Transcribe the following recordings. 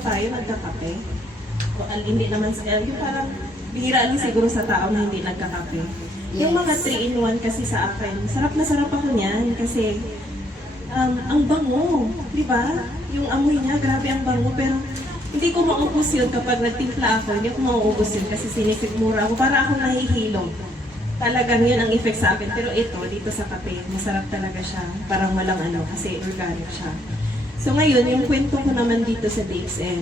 tayo nagkakape. O, hindi naman, yung parang bihira lang siguro sa tao na hindi nagkakape. Yung mga 3-in-1 kasi sa akin, sarap na sarap ako niyan kasi ang bango, di ba? Yung amoy niya, grabe ang bango, pero hindi ko maubos yun kapag nagtimpla ako, hindi ko maubos yun kasi sinisigmura ako, para akong nahihilong. Talagang yun ang effect sa akin. Pero ito, dito sa kape, masarap talaga siya. Parang walang ano, kasi organic siya. So ngayon, yung kwento ko naman dito sa DXN,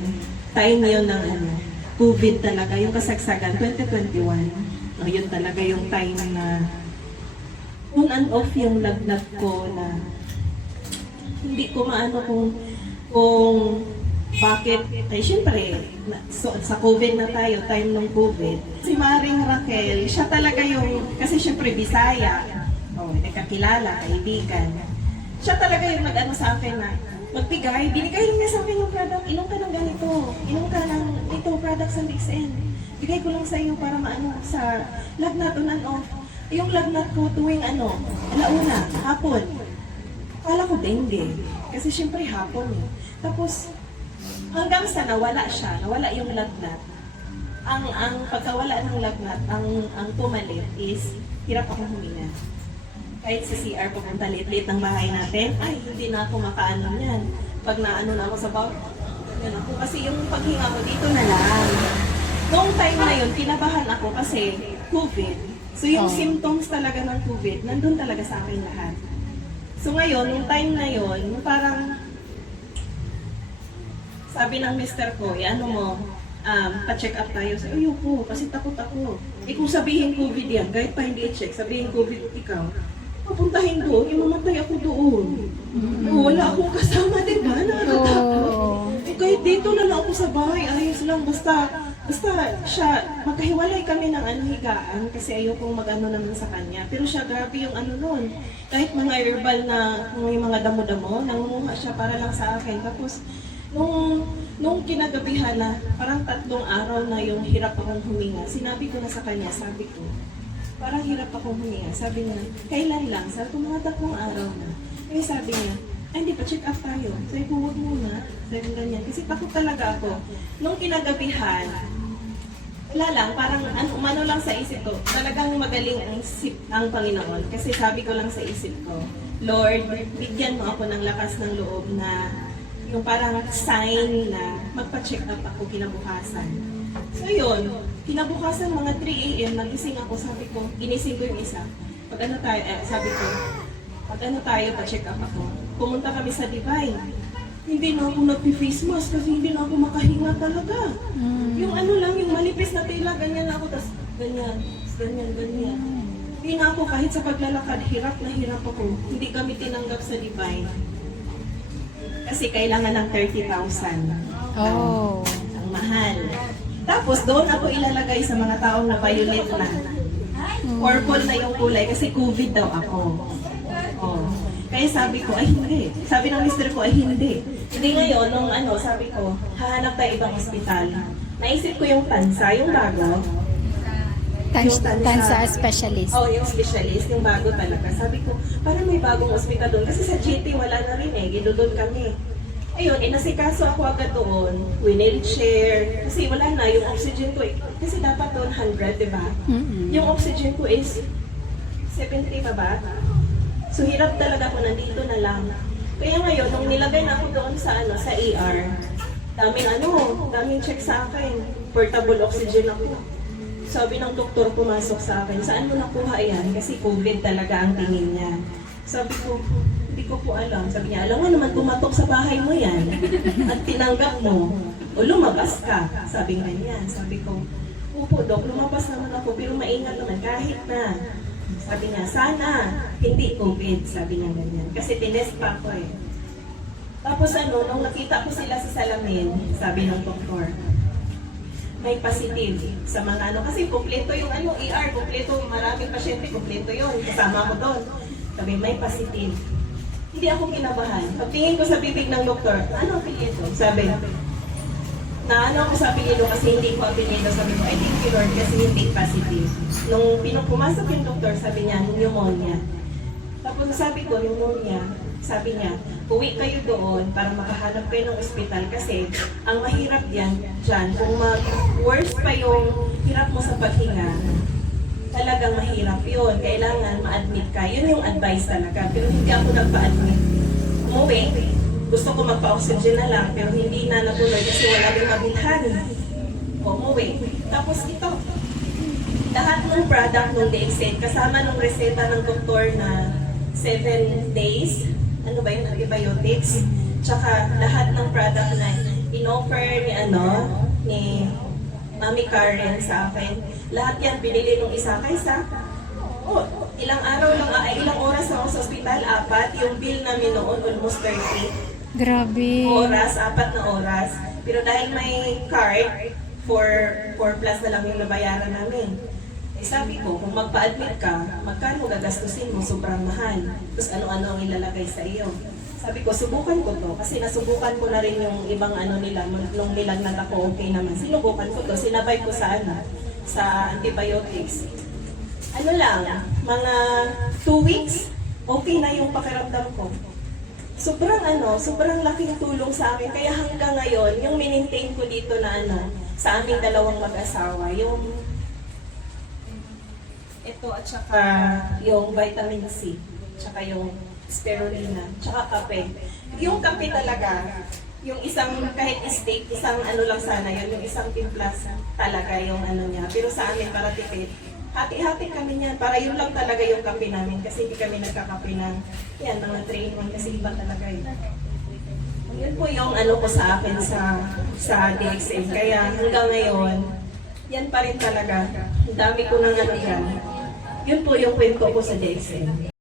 time yun ng ano, COVID talaga, yung kasagsagan, 2021. O, yun talaga yung time na on and off yung lagnat ko na hindi ko maano kung bakit, ay syempre, so, sa COVID na tayo, time ng COVID. Si Maring Raquel, siya talaga yung, kasi syempre Bisaya, nagkakilala, kaibigan. Siya talaga yung nag-ano sa akin na, magbigay, binigay lang niya sa akin yung product, inom ka ng ganito, inom ka ng ito, product sa DXN. Bigay ko lang sa iyo para maano, sa lagnat on and off. Yung lagnat ko tuwing ano, alauna, hapon. Kala ko dengue, kasi syempre hapon eh. Tapos, hanggang sa nawala siya, nawala yung lagnat. Ang pagkawala ng lagnat, ang pumalit is hirap akong huminga. Kahit sa CR pupunta liit-liit ng bahay natin, ay hindi na ako makaano niyan. Pag naano na ako sa bawal, yan ako. Kasi yung paghinga ko dito na lang. Noong time na yun, kinabahan ako kasi COVID. So yung symptoms talaga ng COVID, nandun talaga sa akin lahat. So ngayon, yung time na yun, parang sabi ng mister ko, ano mo, pa-check up tayo. So, ayoko, kasi takot ako. Kung sabihin COVID yan, kahit pa hindi i-check, sabihin COVID ikaw, papuntahin doon, imamatay ako doon. Wala akong kasama, diba? Nakakatakot. Kahit dito na lang ako sa bahay, ayos lang, basta siya, magkahiwalay kami ng higaan kasi ayokong mag-ano naman sa kanya. Pero siya, grabe yung ano nun. Kahit mga herbal na may mga damo-damo, nangunguha siya para lang sa akin. Tapos, nung kinagabihan na, parang 3 araw na yung hirap akong huminga, sinabi ko na sa kanya, sabi ko, parang hirap akong huminga. Sabi niya, kailan lang? Sabi ko, mga 3 araw na. Kaya sabi niya, ay hindi pa, check up tayo. Sabi ko, huwag muna. Sabi ko ganyan. Kasi takot talaga ako. Nung kinagabihan, wala lang, parang umano lang sa isip ko, talagang magaling ang Panginoon. Kasi sabi ko lang sa isip ko, Lord, bigyan mo ako ng lakas ng loob na yung parang sign na magpa-check up ako kinabukasan. So yun, kinabukasan mga 3 AM, nagising ako, sabi ko, ginising ko yung isa. Pag ano tayo, sabi ko, pag ano tayo, pa-check up ako. Pumunta kami sa Divine. Hindi na ako nag-face mask kasi hindi na ako makahinga talaga. Yung ano lang, yung manipis na tela, ganyan na ako, tapos ganyan, ganyan. Hindi na ako, kahit sa paglalakad, hirap na hirap ako. Hindi kami tinanggap sa Divine. Kasi kailangan ng 30,000. Ang mahal. Tapos doon ako ilalagay sa mga taong na violet na. Purple na yung kulay kasi COVID daw ako. Kaya sabi ko, ay hindi. Sabi ng mister ko, ay hindi. Hindi ngayon, nung sabi ko, hahanap tayo ibang ospital. Naisip ko yung tansa, yung bago. Tansa specialist. Yung specialist, yung bago talaga. Sabi ko, parang may bagong ospital doon. Kasi sa GT wala na rin gidodon kami. Ayun, inasikaso ako agad doon. Wheelchair. Kasi wala na, yung oxygen ko kasi dapat doon 100, diba? Yung oxygen ko is 70 pa ba? So hirap talaga ako, nandito na lang. Kaya ngayon, nung nilagay na ako doon sa ER, daming check sa akin. Portable oxygen ako. Sabi ng doktor pumasok sa akin, saan mo nakuha yan? Kasi COVID talaga ang tingin niya. Sabi ko, hindi ko po alam. Sabi niya, alam mo naman pumatok sa bahay mo yan at tinanggap mo. O lumabas ka. Sabi nga niya. Sabi ko, opo dok, lumabas naman ako pero maingat naman kahit na. Sabi niya, sana hindi COVID. Sabi niya ganyan. Kasi tinest pa ako Tapos nung nakita ko sila sa salamin, sabi ng doktor, may positive sa mga kasi kumpleto yung ER, kumpleto, maraming pasyente, kumpleto yun, kasama ko doon. Sabi, may positive. Hindi ako kinabahan. Pagtingin ko sa bibig ng doktor, ano apelyido? Sabi, ako sa apelyido kasi hindi ko apelyido. Sabi ko, I thank you Lord kasi hindi positive. Nung pumasok yung doktor, sabi niya, pneumonia. Tapos sabi ko, pneumonia, Sabi niya, uwi kayo doon para makahanap kayo ng ospital kasi ang mahirap dyan, kung worse pa yung hirap mo sa paghinga, talagang mahirap yun. Kailangan ma-admit ka. Yun yung advice talaga. Pero hindi ako nagpa-admit. Umuwi, gusto ko magpa-oxygen na lang, pero hindi na natuloy kasi wala rin mabilhan. Umuwi. Tapos ito, lahat ng product ng DXN, kasama ng reseta ng doktor na 7 days, ano ba yun, antibiotics, tsaka lahat ng product na in-offer ni Mami Karen sa akin, lahat yan binili nung isa kaysa. Ilang araw lang, ilang oras ako sa ospital, 4, yung bill namin noon almost 30. Grabe. Oras, 4 na oras. Pero dahil may card, 4 plus na lang yung nabayaran namin. Eh sabi ko, kung magpa-admit ka, magkano gagastusin mo, sobrang mahal. Tapos ano-ano ang ilalagay sa iyo. Sabi ko, subukan ko to. Kasi nasubukan ko na rin yung ibang nila, nung nilagnat ako, okay naman. Sinubukan ko to, sinabay ko sa sa antibiotics. Ano lang, mga 2 weeks, okay na yung pakiramdam ko. Sobrang laking tulong sa akin. Kaya hanggang ngayon, yung minintain ko dito na sa aming dalawang mag-asawa, yung ito at saka yung vitamin C, tsaka yung spirulina, tsaka kape. Yung kape talaga, yung isang kahit steak, isang lang sana yun, yung isang timplas talaga yung niya. Pero sa amin para tipid, hati-hati kami niyan. Para yun lang talaga yung kape namin kasi hindi kami nagkakape ng mga 3-in-1 kasi iba talaga yun. Yun po yung ko sa akin sa DXM. Kaya hanggang ngayon, yan pa rin talaga. Ang dami ko ng yan. Yun po yung kwento ko sa DXM.